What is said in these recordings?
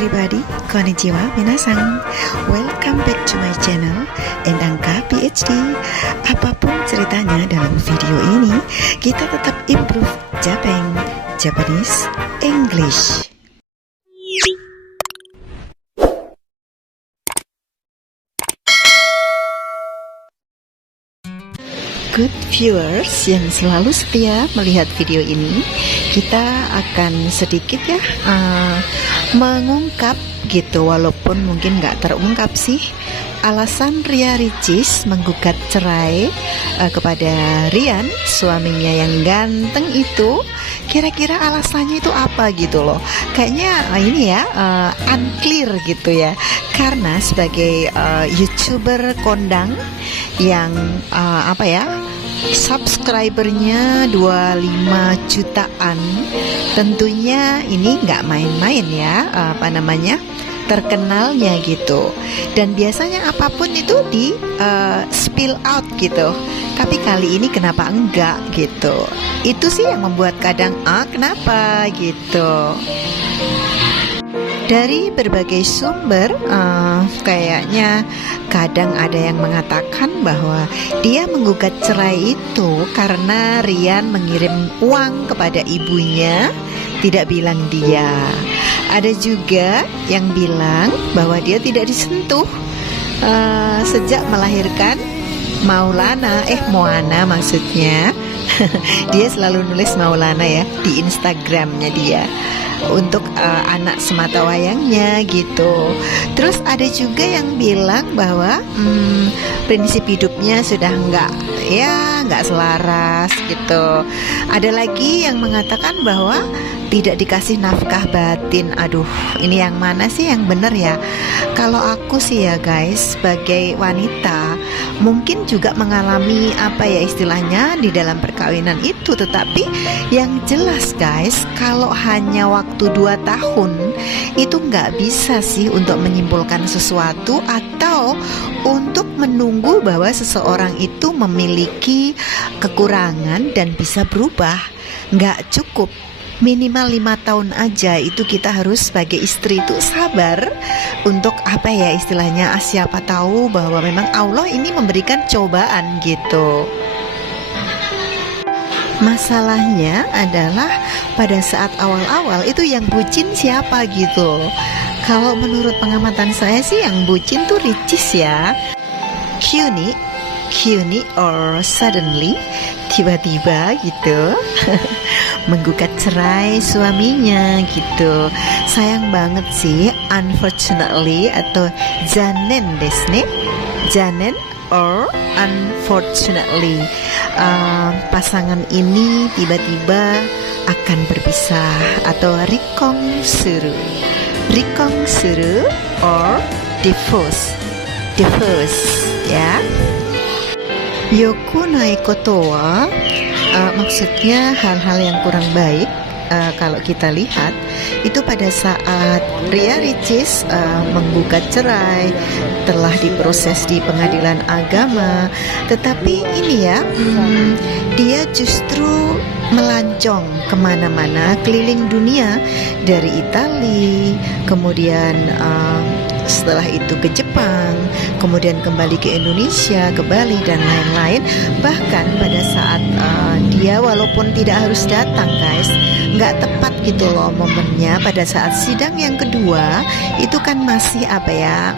everybody, konnichiwa minasan. Welcome back to my channel, Endangka PhD. Apapun ceritanya dalam video ini, kita tetap improve Japanese English. Good viewers yang selalu setia melihat video ini, kita akan sedikit mengungkap gitu, walaupun mungkin nggak terungkap sih, alasan Ria Ricis menggugat cerai kepada Rian, suaminya yang ganteng itu. Kira-kira alasannya itu apa gitu loh. Kayaknya ini ya unclear gitu ya. Karena sebagai YouTuber kondang yang subscribernya 25 jutaan, tentunya ini nggak main-main ya, terkenalnya gitu. Dan biasanya apapun itu di spill out gitu. Tapi kali ini kenapa enggak gitu? Itu sih yang membuat kadang kenapa gitu. Dari berbagai sumber, kayaknya kadang ada yang mengatakan bahwa dia menggugat cerai itu karena Rian mengirim uang kepada ibunya, tidak bilang dia. Ada juga yang bilang bahwa dia tidak disentuh sejak melahirkan Moana maksudnya. Dia selalu nulis Maulana ya di Instagramnya dia untuk anak semata wayangnya gitu. Terus ada juga yang bilang bahwa prinsip hidupnya sudah nggak selaras gitu. Ada lagi yang mengatakan bahwa tidak dikasih nafkah batin. Aduh, ini yang mana sih yang benar ya? Kalau aku sih ya guys, sebagai wanita mungkin juga mengalami istilahnya di dalam perkawinan itu. Tetapi yang jelas guys, kalau hanya waktu 2 tahun itu nggak bisa sih untuk menyimpulkan sesuatu atau untuk menunggu bahwa seseorang itu memiliki kekurangan dan bisa berubah. Nggak cukup. Minimal 5 tahun aja itu kita harus sebagai istri itu sabar untuk istilahnya, siapa tahu bahwa memang Allah ini memberikan cobaan gitu. Masalahnya adalah pada saat awal-awal itu yang bucin siapa gitu. Kalau menurut pengamatan saya sih yang bucin tuh Ricis ya. Cunie or suddenly, tiba-tiba gitu menggugat cerai suaminya gitu. Sayang banget sih, unfortunately atau zanen desu ne, zanen or unfortunately, pasangan ini tiba-tiba akan berpisah atau rikong suru or divorce ya. Yoku nai koto wa, maksudnya hal-hal yang kurang baik. Kalau kita lihat itu pada saat Ria Ricis menggugat cerai, telah diproses di pengadilan agama, tetapi ini ya, dia justru melancong kemana-mana, keliling dunia, dari Italia, kemudian setelah itu ke Jepang, kemudian kembali ke Indonesia, ke Bali dan lain-lain. Bahkan pada saat dia walaupun tidak harus datang guys, nggak tepat gitu loh momennya. Pada saat sidang yang kedua itu kan masih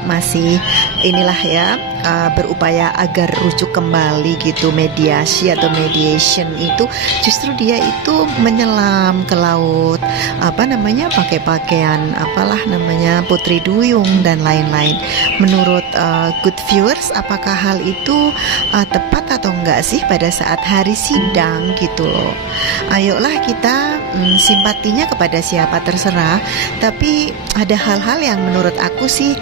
masih inilah ya, berupaya agar rujuk kembali gitu, mediasi atau mediation itu justru dia itu menyelam ke laut, pakai pakaian putri duyung dan lain-lain. Menurut good viewers, apakah hal itu tepat atau enggak sih pada saat hari sidang gitu loh? Ayolah kita simpatinya kepada siapa terserah, tapi ada hal-hal yang menurut aku sih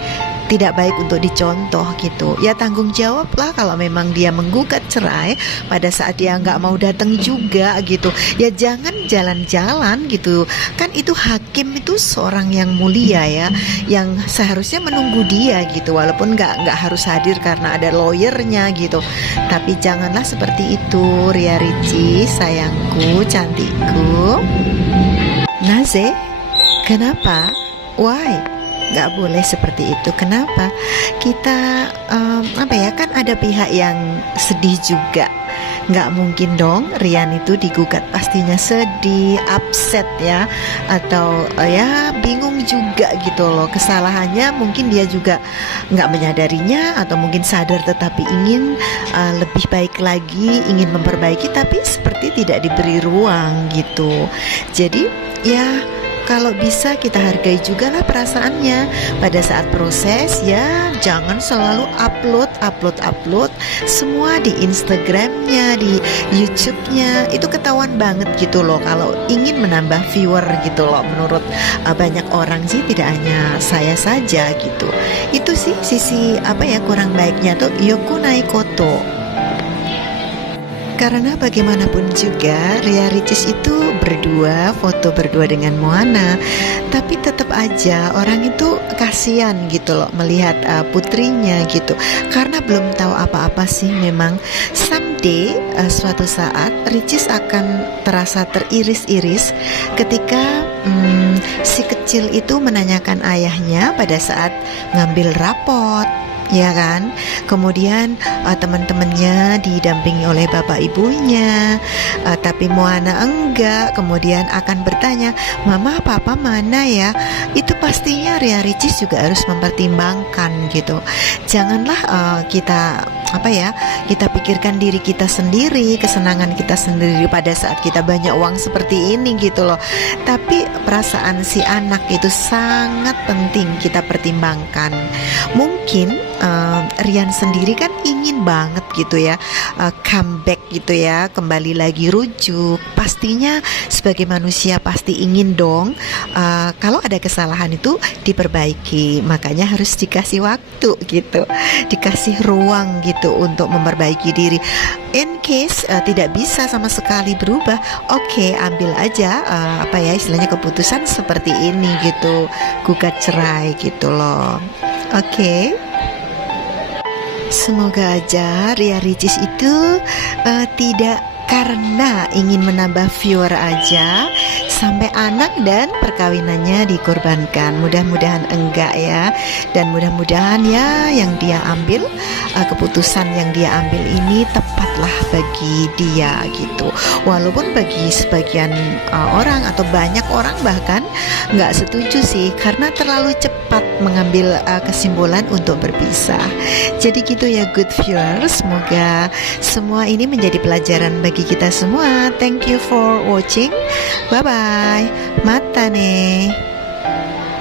tidak baik untuk dicontoh gitu. Ya tanggung jawab lah kalau memang dia menggugat cerai pada saat dia nggak mau datang juga gitu. Ya jangan jalan-jalan gitu. Kan itu hakim itu seorang yang mulia ya, yang seharusnya menunggu dia gitu. Walaupun nggak harus hadir karena ada lawyernya gitu. Tapi janganlah seperti itu, Ria Ricis, sayangku, cantikku. Naze, kenapa? Why? nggak boleh seperti itu. Kenapa? Kita apa ya, kan ada pihak yang sedih juga. Nggak mungkin dong Rian itu digugat, pastinya sedih, upset ya, atau ya bingung juga gitu loh. Kesalahannya mungkin dia juga nggak menyadarinya, atau mungkin sadar tetapi ingin lebih baik lagi, ingin memperbaiki, tapi seperti tidak diberi ruang gitu. Jadi ya, kalau bisa kita hargai juga lah perasaannya pada saat proses ya. Jangan selalu upload semua di Instagramnya, di YouTube-nya. Itu ketahuan banget gitu loh kalau ingin menambah viewer gitu loh. Menurut banyak orang sih, tidak hanya saya saja gitu. Itu sih sisi apa ya, kurang baiknya tuh yokunai koto. Karena bagaimanapun juga Ria Ricis itu foto berdua dengan Moana, tapi tetap aja orang itu kasihan gitu loh melihat putrinya gitu, karena belum tahu apa-apa sih. Memang someday, suatu saat Ricis akan terasa teriris-iris ketika si kecil itu menanyakan ayahnya pada saat ngambil rapot, ya kan. Kemudian teman-temannya didampingi oleh bapak ibunya, tapi Moana enggak. Kemudian akan bertanya, mama papa mana ya? Itu pastinya Ria Ricis juga harus mempertimbangkan gitu. Janganlah kita apa ya, kita pikirkan diri kita sendiri, kesenangan kita sendiri pada saat kita banyak uang seperti ini gitu loh. Tapi perasaan si anak itu sangat penting kita pertimbangkan. Mungkin Rian sendiri kan ingin banget gitu ya, comeback gitu ya, kembali lagi rujuk. Pastinya sebagai manusia pasti ingin dong kalau ada kesalahan itu diperbaiki. Makanya harus dikasih waktu gitu, dikasih ruang gitu untuk memperbaiki diri. In case tidak bisa sama sekali berubah, oke, ambil aja apa ya istilahnya, keputusan seperti ini gitu, gugat cerai gitu loh. Oke. Semoga aja Ria Ricis itu tidak karena ingin menambah viewer aja sampai anak dan perkawinannya dikorbankan. Mudah-mudahan enggak ya. Dan mudah-mudahan ya yang dia ambil, keputusan yang dia ambil ini tepatlah bagi dia gitu. Walaupun bagi sebagian orang atau banyak orang bahkan nggak setuju sih, karena terlalu cepat mengambil kesimpulan untuk berpisah. Jadi gitu ya good viewers. Semoga semua ini menjadi pelajaran bagi kita semua. Thank you for watching. Bye bye. Mata nih.